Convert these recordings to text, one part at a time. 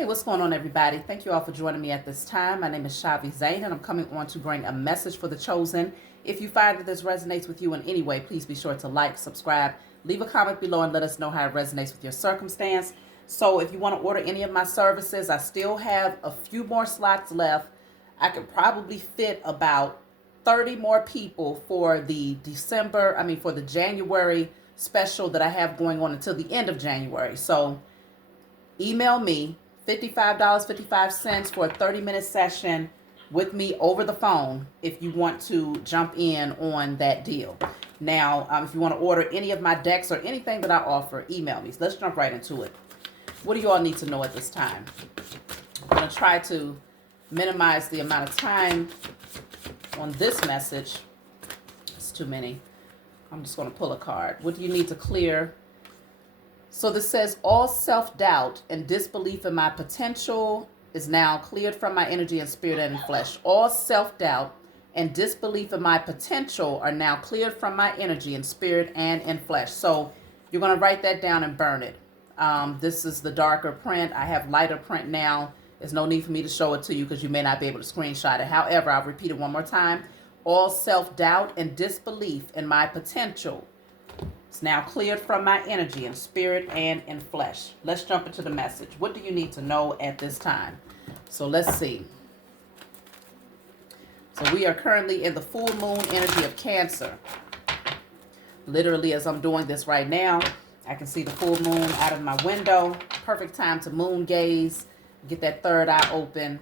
Hey, what's going on, everybody? Thank you all for joining me at this time. My name is Shavi Zain, and I'm coming on to bring a message for the chosen. If you find that this resonates with you in any way, please be sure to like, subscribe, leave a comment below, and let us know how it resonates with your circumstance. So if you want to order any of my services, I still have a few more slots left. I could probably fit about 30 more people for the for the January special that I have going on until the end of January. So email me, $55.55 for a 30-minute session with me over the phone if you want to jump in on that deal. Now, if you want to order any of my decks or anything that I offer, email me. So let's jump right into it. What do you all need to know at this time? I'm going to try to minimize the amount of time on this message. It's too many. I'm just going to pull a card. What do you need to clear? So this says, all self-doubt and disbelief in my potential is now cleared from my energy and spirit and in flesh. All self-doubt and disbelief in my potential are now cleared from my energy and spirit and in flesh. So you're going to write that down and burn it. This is the darker print. I have lighter print now. There's no need for me to show it to you because you may not be able to screenshot it. However, I'll repeat it one more time. All self-doubt and disbelief in my potential is now cleared from my energy in spirit and in flesh. Let's jump into the message. What do you need to know at this time? So let's see. So we are currently in the full moon energy of Cancer. Literally, as I'm doing this right now, I can see the full moon out of my window. Perfect time to moon gaze. Get that third eye open.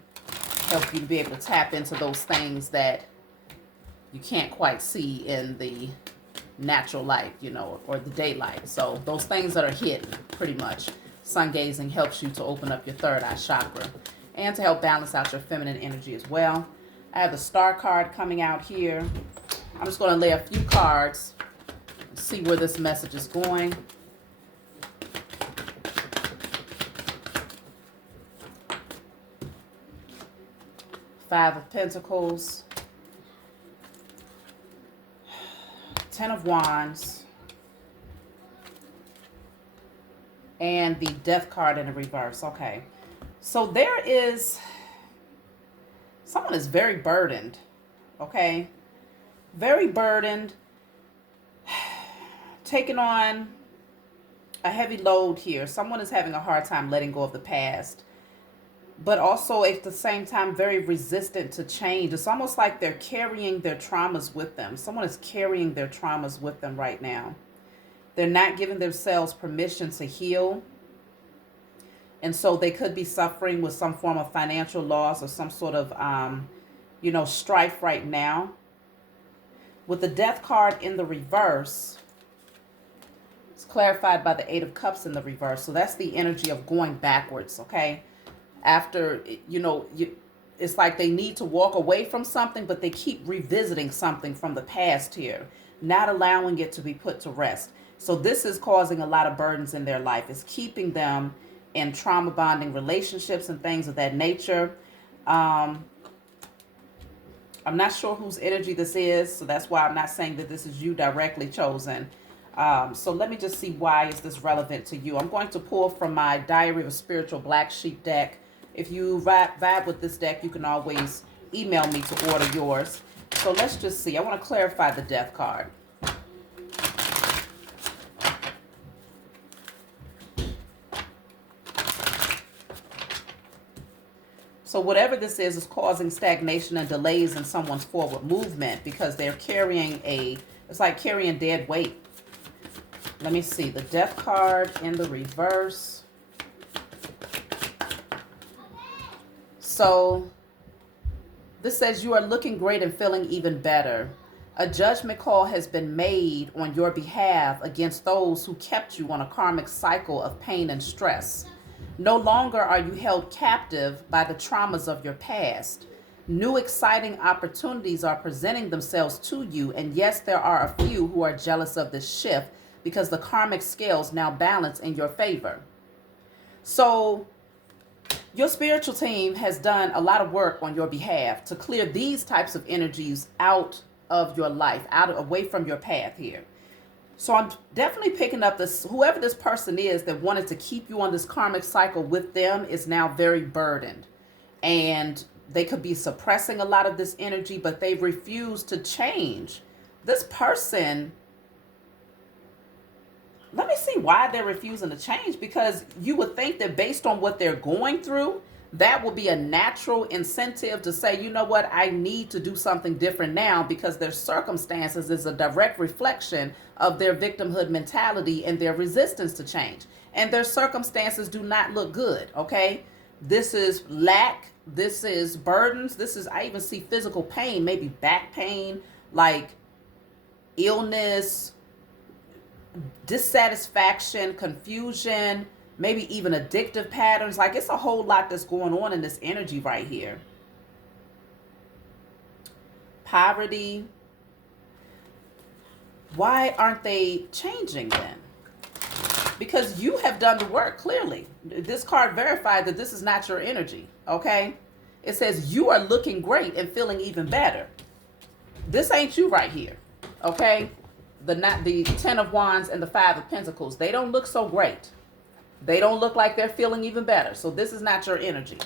Help you to be able to tap into those things that you can't quite see in the natural light, or the daylight. So those things that are hidden, pretty much. Sun gazing helps you to open up your third eye chakra and to help balance out your feminine energy as well. I have the star card coming out here. I'm just going to lay a few cards and see where this message is going. Five of Pentacles, Ten of Wands, and the Death card in the reverse. Okay, so someone is very burdened. Okay, very burdened, taking on a heavy load here. Someone is having a hard time letting go of the past, but also at the same time very resistant to change. It's almost like they're carrying their traumas with them. Someone is carrying their traumas with them right now. They're not giving themselves permission to heal. And so they could be suffering with some form of financial loss or some sort of, strife right now. With the Death card in the reverse, it's clarified by the Eight of Cups in the reverse. So that's the energy of going backwards, okay? After, it's like they need to walk away from something, but they keep revisiting something from the past here, not allowing it to be put to rest. So this is causing a lot of burdens in their life. It's keeping them in trauma bonding relationships and things of that nature. I'm not sure whose energy this is, so that's why I'm not saying that this is you directly, chosen. So let me just see, why is this relevant to you? I'm going to pull from my Diary of a Spiritual Black Sheep deck. If you vibe with this deck, you can always email me to order yours. So let's just see. I want to clarify the Death card. So whatever this is causing stagnation and delays in someone's forward movement because they're carrying it's like carrying dead weight. Let me see. The Death card in the reverse. So this says you are looking great and feeling even better. A judgment call has been made on your behalf against those who kept you on a karmic cycle of pain and stress. No longer are you held captive by the traumas of your past. New exciting opportunities are presenting themselves to you, and yes, there are a few who are jealous of this shift because the karmic scales now balance in your favor. So your spiritual team has done a lot of work on your behalf to clear these types of energies out of your life, away from your path here. So I'm definitely picking up this, whoever this person is that wanted to keep you on this karmic cycle with them is now very burdened. And they could be suppressing a lot of this energy, but they've refused to change. This person, let me see why they're refusing to change, because you would think that based on what they're going through, that would be a natural incentive to say, you know what, I need to do something different now, because their circumstances is a direct reflection of their victimhood mentality and their resistance to change. And their circumstances do not look good, okay? This is lack, this is burdens, this is, I even see physical pain, maybe back pain, like illness, dissatisfaction, confusion, maybe even addictive patterns. Like, it's a whole lot that's going on in this energy right here. Poverty. Why aren't they changing then? Because you have done the work, clearly. This card verified that this is not your energy, okay? It says you are looking great and feeling even better. This ain't you right here, okay? The 10 of Wands and the 5 of Pentacles, they don't look so great. They don't look like they're feeling even better. So this is not your energy.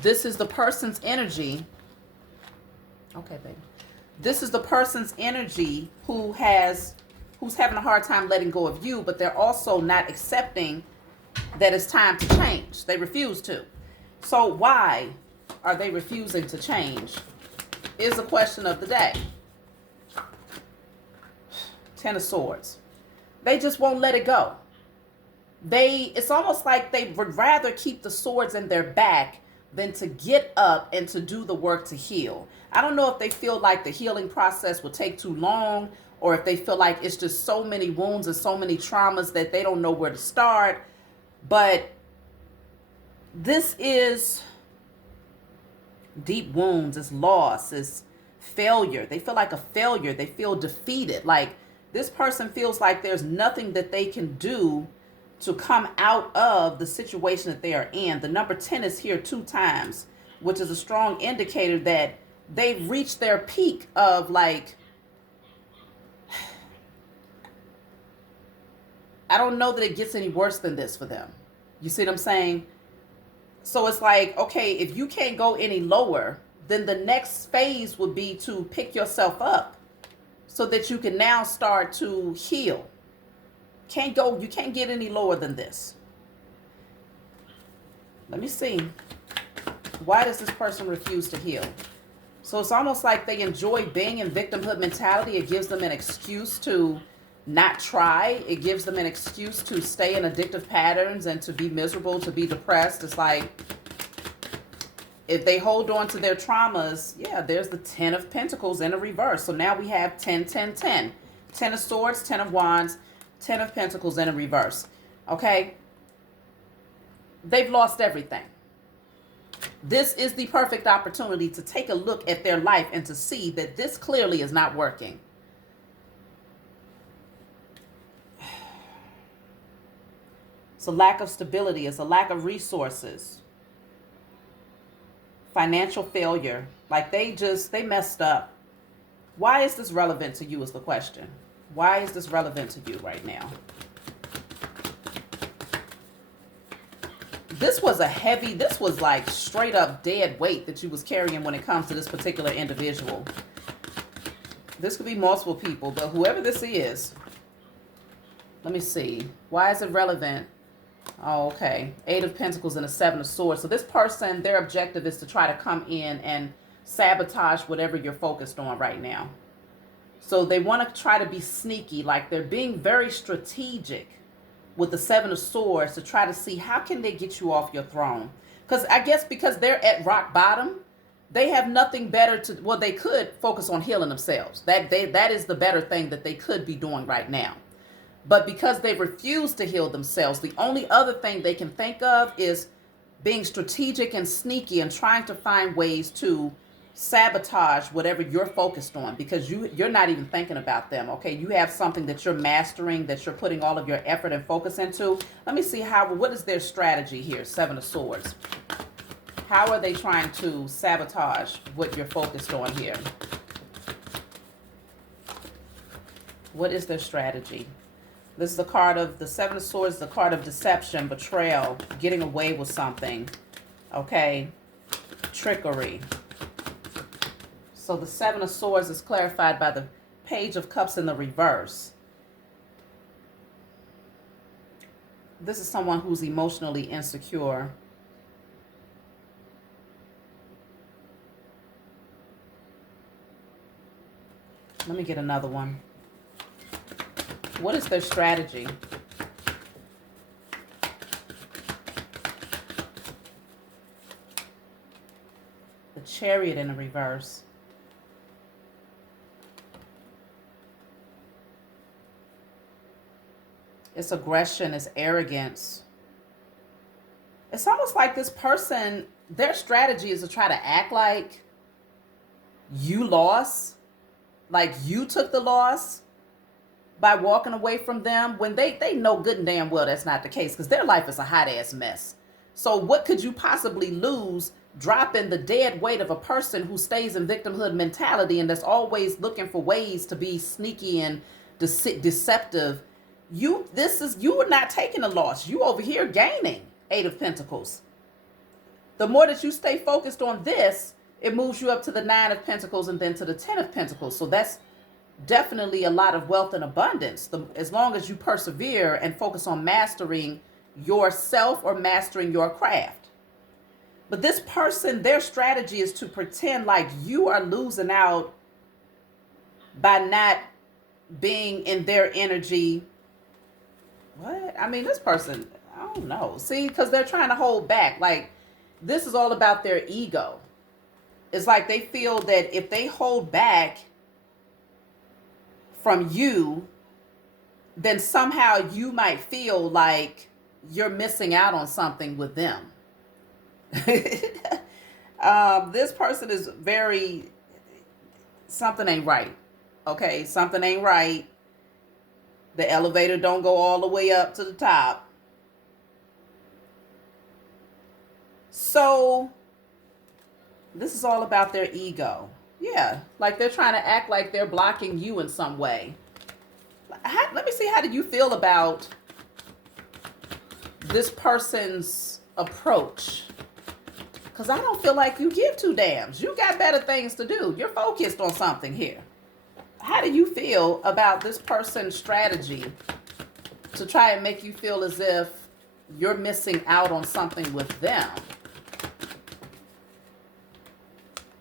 This is the person's energy. Okay, baby. This is the person's energy who's having a hard time letting go of you, but they're also not accepting that it's time to change. They refuse to. So why are they refusing to change is the question of the day. 10 of Swords. They just won't let it go. It's almost like they would rather keep the swords in their back than to get up and to do the work to heal. I don't know if they feel like the healing process will take too long, or if they feel like it's just so many wounds and so many traumas that they don't know where to start. But this is deep wounds, it's loss, it's failure. They feel like a failure. They feel defeated. Like, this person feels like there's nothing that they can do to come out of the situation that they are in. The number 10 is here 2 times, which is a strong indicator that they've reached their peak of, like, I don't know that it gets any worse than this for them. You see what I'm saying? So it's like, okay, if you can't go any lower, then the next phase would be to pick yourself up so that you can now start to heal. You can't get any lower than this. Let me see. Why does this person refuse to heal? So it's almost like they enjoy being in victimhood mentality. It gives them an excuse to not try. It gives them an excuse to stay in addictive patterns and to be miserable, to be depressed. It's like, if they hold on to their traumas, yeah, there's the 10 of Pentacles in a reverse. So now we have 10, 10, 10. 10 of Swords, 10 of Wands, 10 of Pentacles in a reverse. Okay? They've lost everything. This is the perfect opportunity to take a look at their life and to see that this clearly is not working. It's a lack of stability. It's a lack of resources. Financial failure. Like, they messed up. Why is this relevant to you is the question. Why is this relevant to you right now? This was like straight up dead weight that you was carrying when it comes to this particular individual. This could be multiple people, but whoever this is, let me see. Why is it relevant? Oh, okay. 8 of Pentacles and a 7 of Swords. So this person, their objective is to try to come in and sabotage whatever you're focused on right now. So they want to try to be sneaky, like they're being very strategic with the 7 of Swords to try to see how can they get you off your throne. Because I guess because they're at rock bottom, they have nothing better to, well, they could focus on healing themselves. That is the better thing that they could be doing right now. But because they refuse to heal themselves, the only other thing they can think of is being strategic and sneaky and trying to find ways to sabotage whatever you're focused on, because you're not even thinking about them. Okay, you have something that you're mastering, that you're putting all of your effort and focus into. Let me see what is their strategy here. 7 of Swords. How are they trying to sabotage what you're focused on here? What is their strategy? This is the card of the Seven of Swords, the card of deception, betrayal, getting away with something. Okay. Trickery. So the Seven of Swords is clarified by the Page of Cups in the reverse. This is someone who's emotionally insecure. Let me get another one. What is their strategy? The Chariot in the reverse. It's aggression, it's arrogance. It's almost like this person, their strategy is to try to act like you lost, like you took the loss by walking away from them, when they know good and damn well that's not the case, because their life is a hot ass mess. So what could you possibly lose dropping the dead weight of a person who stays in victimhood mentality and that's always looking for ways to be sneaky and deceptive? You are not taking a loss. You over here gaining. Eight of Pentacles. The more that you stay focused on this, it moves you up to the Nine of Pentacles and then to the Ten of Pentacles. So that's definitely a lot of wealth and abundance. As long as you persevere and focus on mastering yourself or mastering your craft. But this person, their strategy is to pretend like you are losing out by not being in their energy. What? I mean, this person, I don't know. See, because they're trying to hold back. Like, this is all about their ego. It's like they feel that if they hold back from you, then somehow you might feel like you're missing out on something with them. This person is something ain't right. Okay, something ain't right. The elevator don't go all the way up to the top. So this is all about their ego. Yeah, like they're trying to act like they're blocking you in some way. Let me see, how do you feel about this person's approach? Because I don't feel like you give two damns. You got better things to do. You're focused on something here. How do you feel about this person's strategy to try and make you feel as if you're missing out on something with them?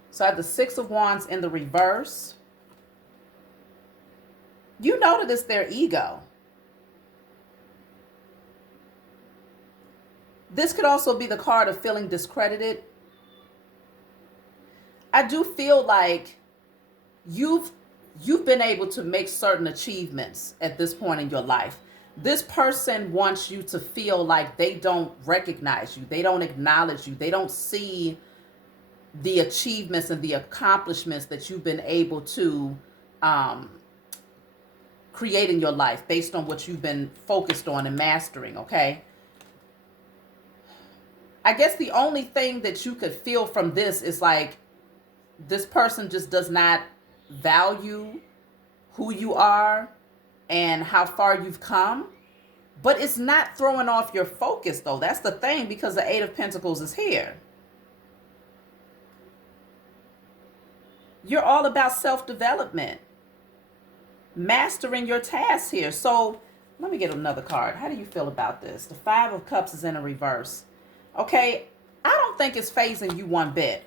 So I have the Six of Wands in the reverse. You know that it's their ego. This could also be the card of feeling discredited. I do feel like you've been able to make certain achievements at this point in your life. This person wants you to feel like they don't recognize you. They don't acknowledge you. They don't see the achievements and the accomplishments that you've been able to create in your life based on what you've been focused on and mastering, okay? I guess the only thing that you could feel from this is like this person just does not value who you are and how far you've come. But it's not throwing off your focus, though. That's the thing, because the Eight of Pentacles is here. You're all about self-development, mastering your tasks here. So let me get another card. How do you feel about this? The Five of Cups is in a reverse. Okay, I don't think it's phasing you one bit,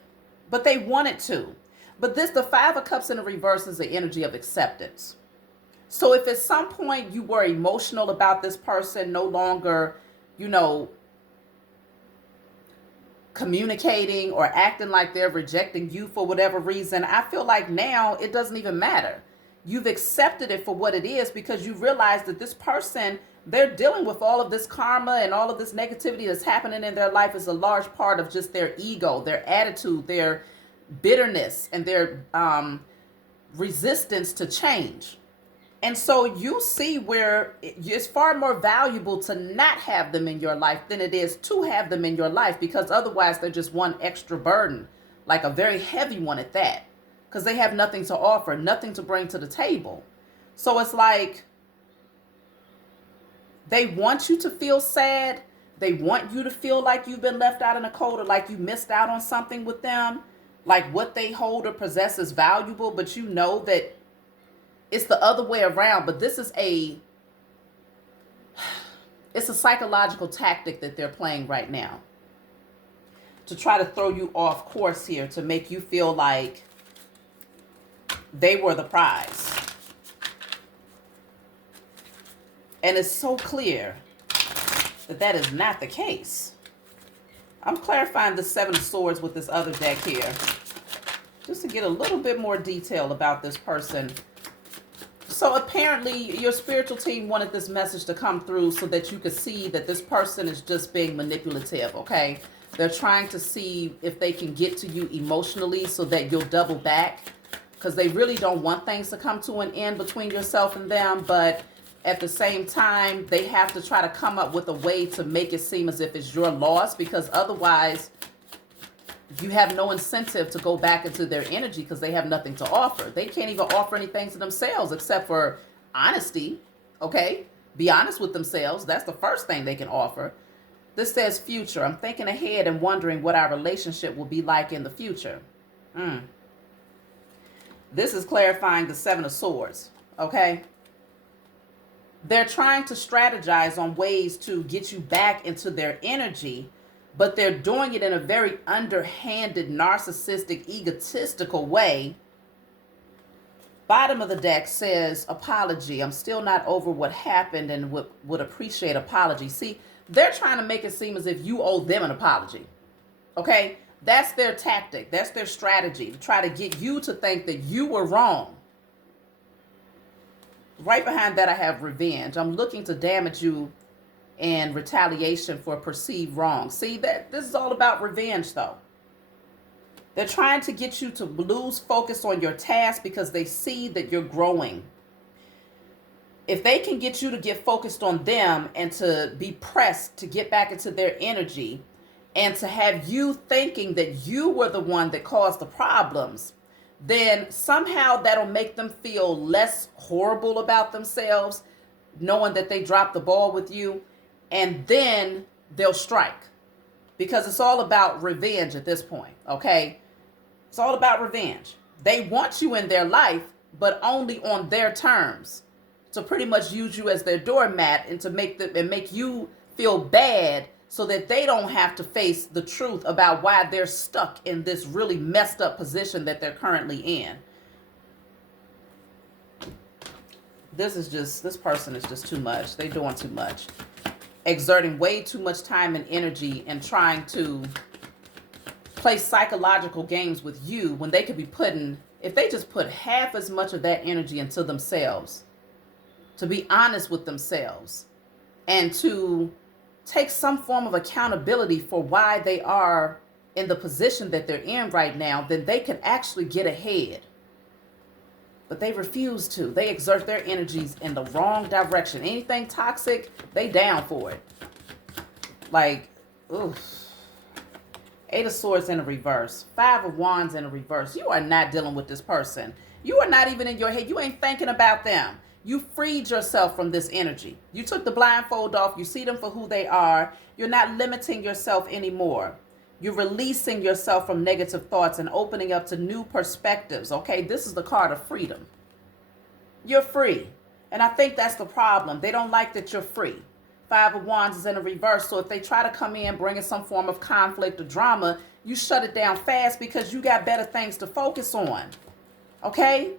but they want it to. But the Five of Cups in the reverse is the energy of acceptance. So if at some point you were emotional about this person, no longer, communicating or acting like they're rejecting you for whatever reason, I feel like now it doesn't even matter. You've accepted it for what it is because you realize that this person, they're dealing with all of this karma and all of this negativity that's happening in their life is a large part of just their ego, their attitude, their bitterness, and their resistance to change. And so you see where it's far more valuable to not have them in your life than it is to have them in your life, because otherwise they're just one extra burden, like a very heavy one at that, because they have nothing to offer, nothing to bring to the table. So it's like they want you to feel sad. They want you to feel like you've been left out in the cold, or like you missed out on something with them, like what they hold or possess is valuable, but you know that it's the other way around. But this is it's a psychological tactic that they're playing right now to try to throw you off course here, to make you feel like they were the prize. And it's so clear that that is not the case. I'm clarifying the Seven of Swords with this other deck here, just to get a little bit more detail about this person. So apparently your spiritual team wanted this message to come through so that you could see that this person is just being manipulative, okay? They're trying to see if they can get to you emotionally so that you'll double back, because they really don't want things to come to an end between yourself and them, but at the same time, they have to try to come up with a way to make it seem as if it's your loss, because otherwise you have no incentive to go back into their energy, because they have nothing to offer. They can't even offer anything to themselves except for honesty, okay? Be honest with themselves. That's the first thing they can offer. This says future. I'm thinking ahead and wondering what our relationship will be like in the future. This is clarifying the Seven of Swords, okay? They're trying to strategize on ways to get you back into their energy, but they're doing it in a very underhanded, narcissistic, egotistical way. Bottom of the deck says, apology. I'm still not over what happened and would appreciate apology. See, they're trying to make it seem as if you owe them an apology. Okay? That's their tactic. That's their strategy, to try to get you to think that you were wrong. Right behind that, I have revenge. I'm looking to damage you in retaliation for perceived wrong. See, that this is all about revenge, though. They're trying to get you to lose focus on your task because they see that you're growing. If they can get you to get focused on them and to be pressed to get back into their energy, and to have you thinking that you were the one that caused the problems, then somehow that'll make them feel less horrible about themselves, knowing that they dropped the ball with you, and then they'll strike. Because it's all about revenge at this point, okay? It's all about revenge. They want you in their life, but only on their terms. To pretty much use you as their doormat and to make you feel bad, so that they don't have to face the truth about why they're stuck in this really messed up position that they're currently in. This person is just too much. They're doing too much. Exerting way too much time and energy and trying to play psychological games with you when they could be if they just put half as much of that energy into themselves, to be honest with themselves, and to take some form of accountability for why they are in the position that they're in right now, then they can actually get ahead. But they refuse to. They exert their energies in the wrong direction. Anything toxic, they down for it. Like, oof. Eight of Swords in a reverse. Five of Wands in a reverse. You are not dealing with this person. You are not even in your head. You ain't thinking about them. You freed yourself from this energy. You took the blindfold off. You see them for who they are. You're not limiting yourself anymore. You're releasing yourself from negative thoughts and opening up to new perspectives. Okay, this is the card of freedom. You're free. And I think that's the problem. They don't like that you're free. Five of Wands is in a reverse. So if they try to come in bringing some form of conflict or drama, you shut it down fast because you got better things to focus on. Okay?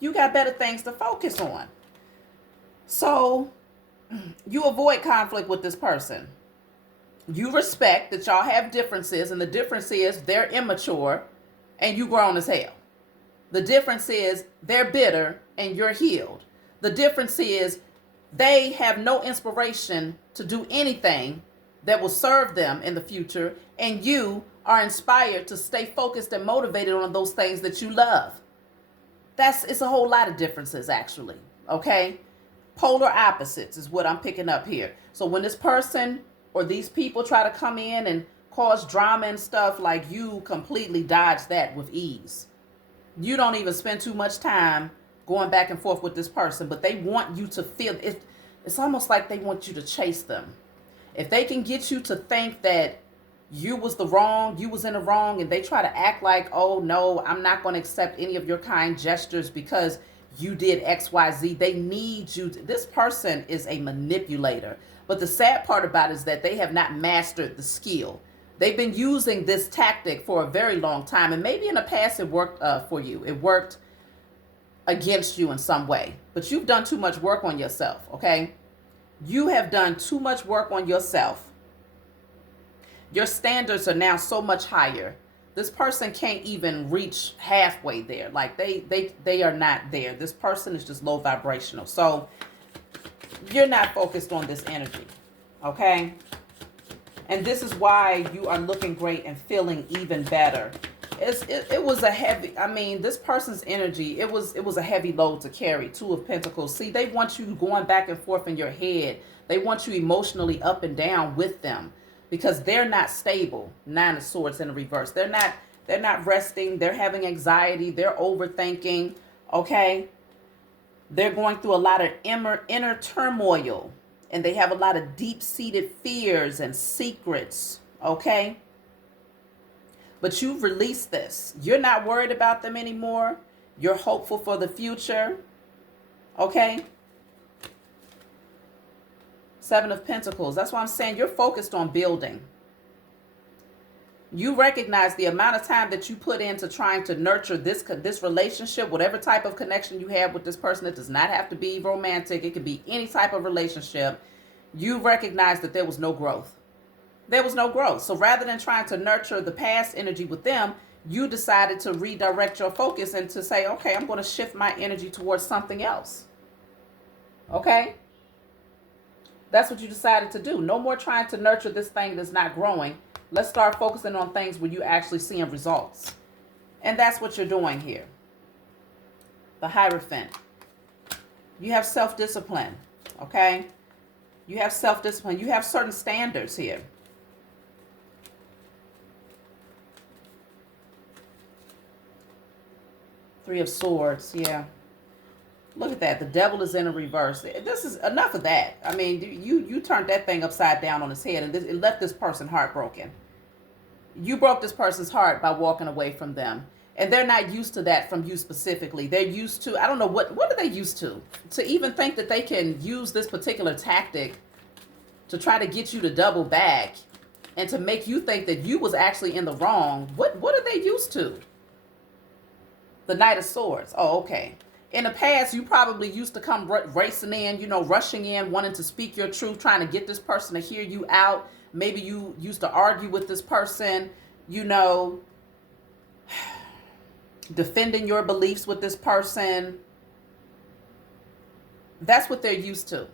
You got better things to focus on. So you avoid conflict with this person. You respect that y'all have differences, and the difference is they're immature and you grown as hell. The difference is they're bitter and you're healed. The difference is they have no inspiration to do anything that will serve them in the future, and you are inspired to stay focused and motivated on those things that you love. It's a whole lot of differences, actually, okay? Polar opposites is what I'm picking up here. So when this person or these people try to come in and cause drama and stuff, like, you completely dodge that with ease. You don't even spend too much time going back and forth with this person, but they want you to feel it. It's almost like they want you to chase them. If they can get you to think that you was in the wrong, and they try to act like, oh no, I'm not going to accept any of your kind gestures because you did XYZ. They need you. This person is a manipulator. But the sad part about it is that they have not mastered the skill. They've been using this tactic for a very long time. And maybe in the past it worked for you. It worked against you in some way. But you've done too much work on yourself, okay? You have done too much work on yourself. Your standards are now so much higher. This person can't even reach halfway there. Like they are not there. This person is just low vibrational. So you're not focused on this energy, okay? And this is why you are looking great and feeling even better. It was a heavy, I mean, this person's energy, it was a heavy load to carry. Two of Pentacles. See, they want you going back and forth in your head. They want you emotionally up and down with them because they're not stable. Nine of Swords in the reverse. They're not resting. They're having anxiety. They're overthinking, okay? They're going through a lot of inner turmoil, and they have a lot of deep-seated fears and secrets, okay? But you've released this. You're not worried about them anymore. You're hopeful for the future, okay? Seven of Pentacles. That's why I'm saying you're focused on building. You recognize the amount of time that you put into trying to nurture this relationship, whatever type of connection you have with this person. It does not have to be romantic. It could be any type of relationship. You recognize that there was no growth. There was no growth. So rather than trying to nurture the past energy with them, you decided to redirect your focus and to say, okay, I'm going to shift my energy towards something else. Okay? That's what you decided to do. No more trying to nurture this thing that's not growing. Let's start focusing on things where you actually seeing results. And that's what you're doing here. The Hierophant. You have self-discipline, okay? You have self-discipline. You have certain standards here. Three of Swords, yeah. Look at that. The Devil is in a reverse. This is enough of that. I mean, you turned that thing upside down on its head, and it left this person heartbroken. You broke this person's heart by walking away from them. And they're not used to that from you specifically. They're used to, I don't know, what are they used to? To even think that they can use this particular tactic to try to get you to double back and to make you think that you was actually in the wrong. What are they used to? The Knight of Swords. Oh, okay. In the past, you probably used to come racing in, rushing in, wanting to speak your truth, trying to get this person to hear you out. Maybe you used to argue with this person, defending your beliefs with this person. That's what they're used to.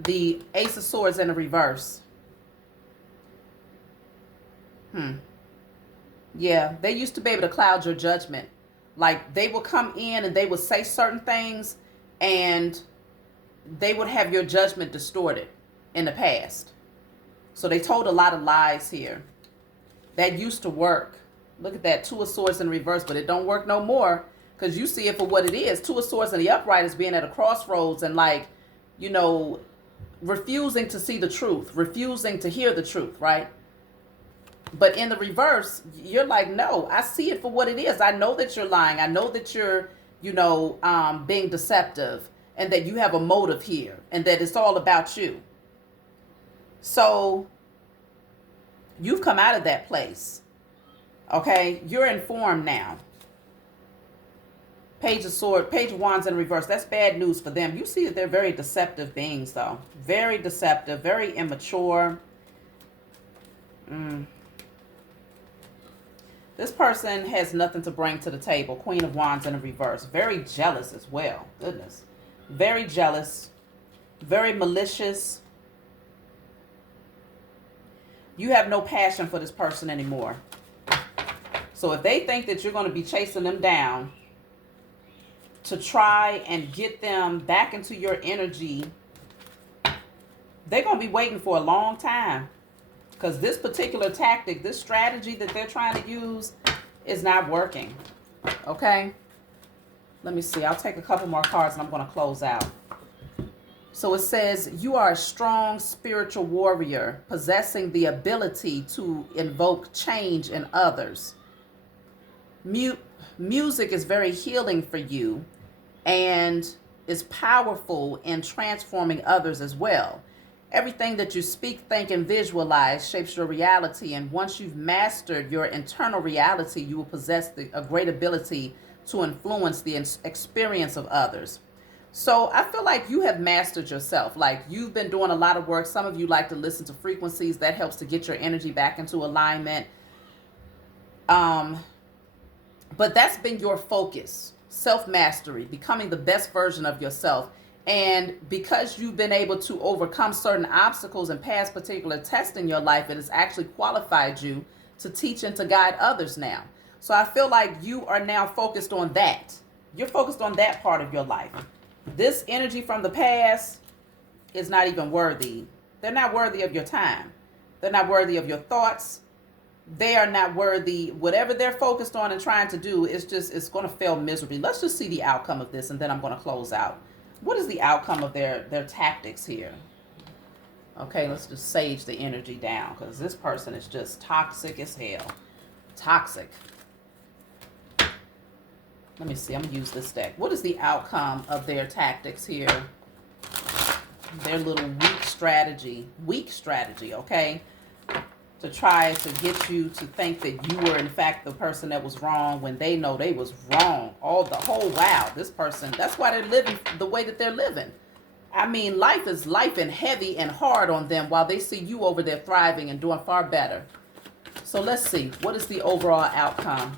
The Ace of Swords in the reverse. Yeah, they used to be able to cloud your judgment. Like, they would come in and they would say certain things and they would have your judgment distorted in the past. So they told a lot of lies here. That used to work. Look at that, Two of Swords in reverse, but it don't work no more because you see it for what it is. Two of Swords in the upright is being at a crossroads and refusing to see the truth, refusing to hear the truth, right? But in the reverse, you're like, no, I see it for what it is. I know that you're lying. I know that you're, being deceptive and that you have a motive here and that it's all about you. So you've come out of that place. Okay. You're informed now. Page of Wands in reverse. That's bad news for them. You see that they're very deceptive beings though. Very deceptive, very immature. This person has nothing to bring to the table. Queen of Wands in the reverse. Very jealous as well. Goodness. Very jealous. Very malicious. You have no passion for this person anymore. So if they think that you're going to be chasing them down to try and get them back into your energy, they're going to be waiting for a long time. Because this particular tactic, this strategy that they're trying to use is not working. Okay? Let me see. I'll take a couple more cards and I'm going to close out. So it says, you are a strong spiritual warrior, possessing the ability to invoke change in others. Music is very healing for you and is powerful in transforming others as well. Everything that you speak, think, and visualize shapes your reality. And once you've mastered your internal reality, you will possess a great ability to influence the experience of others. So I feel like you have mastered yourself. Like you've been doing a lot of work. Some of you like to listen to frequencies. That helps to get your energy back into alignment. But that's been your focus. Self-mastery, becoming the best version of yourself. And because you've been able to overcome certain obstacles and pass particular tests in your life, it has actually qualified you to teach and to guide others now. So I feel like you are now focused on that. You're focused on that part of your life. This energy from the past is not even worthy. They're not worthy of your time. They're not worthy of your thoughts. They are not worthy. Whatever they're focused on and trying to do, it's going to fail miserably. Let's just see the outcome of this, and then I'm going to close out. What is the outcome of their tactics here? Okay, let's just sage the energy down, because this person is just toxic as hell. Toxic. Let me see. I'm going to use this deck. What is the outcome of their tactics here? Their little weak strategy. Weak strategy, okay? To try to get you to think that you were, in fact, the person that was wrong when they know they was wrong. Wow, this person, that's why they're living the way that they're living. I mean, life is life and heavy and hard on them while they see you over there thriving and doing far better. So let's see. What is the overall outcome?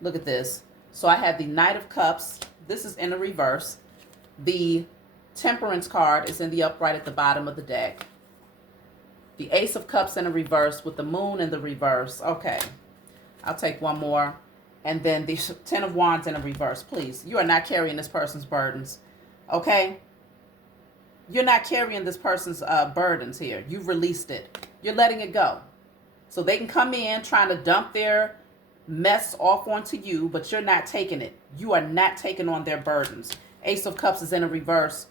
Look at this. So I have the Knight of Cups. This is in the reverse. The Temperance card is in the upright at the bottom of the deck. The Ace of Cups in the reverse with the Moon in the reverse. Okay. I'll take one more. And then the Ten of Wands in the reverse. Please. You are not carrying this person's burdens. Okay? You're not carrying this person's burdens here. You've released it. You're letting it go. So they can come in trying to dump their mess off onto you, but you're not taking it. You are not taking on their burdens. Ace of Cups is in a reverse.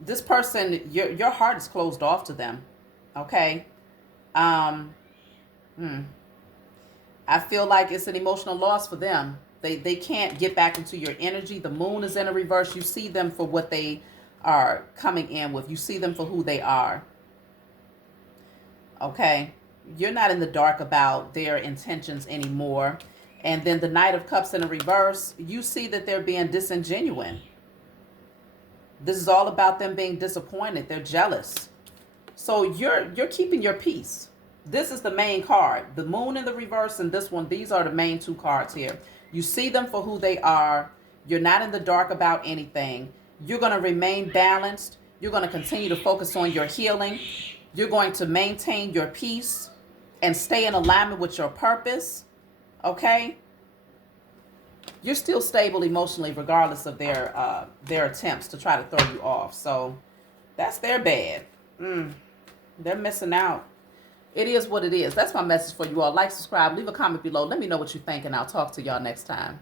This person, your heart is closed off to them. Okay? I feel like it's an emotional loss for them. They can't get back into your energy. The Moon is in a reverse. You see them for what they are coming in with. You see them for who they are. Okay? You're not in the dark about their intentions anymore. And then the Knight of Cups in the reverse, you see that they're being disingenuous. This is all about them being disappointed. They're jealous. So you're keeping your peace. This is the main card. The Moon in the reverse and this one, these are the main two cards here. You see them for who they are. You're not in the dark about anything. You're going to remain balanced. You're going to continue to focus on your healing. You're going to maintain your peace and stay in alignment with your purpose. Okay? You're still stable emotionally regardless of their attempts to try to throw you off. So that's their bad. They're missing out. It is what it is. That's my message for you all. Like, subscribe, leave a comment below. Let me know what you think, and I'll talk to y'all next time.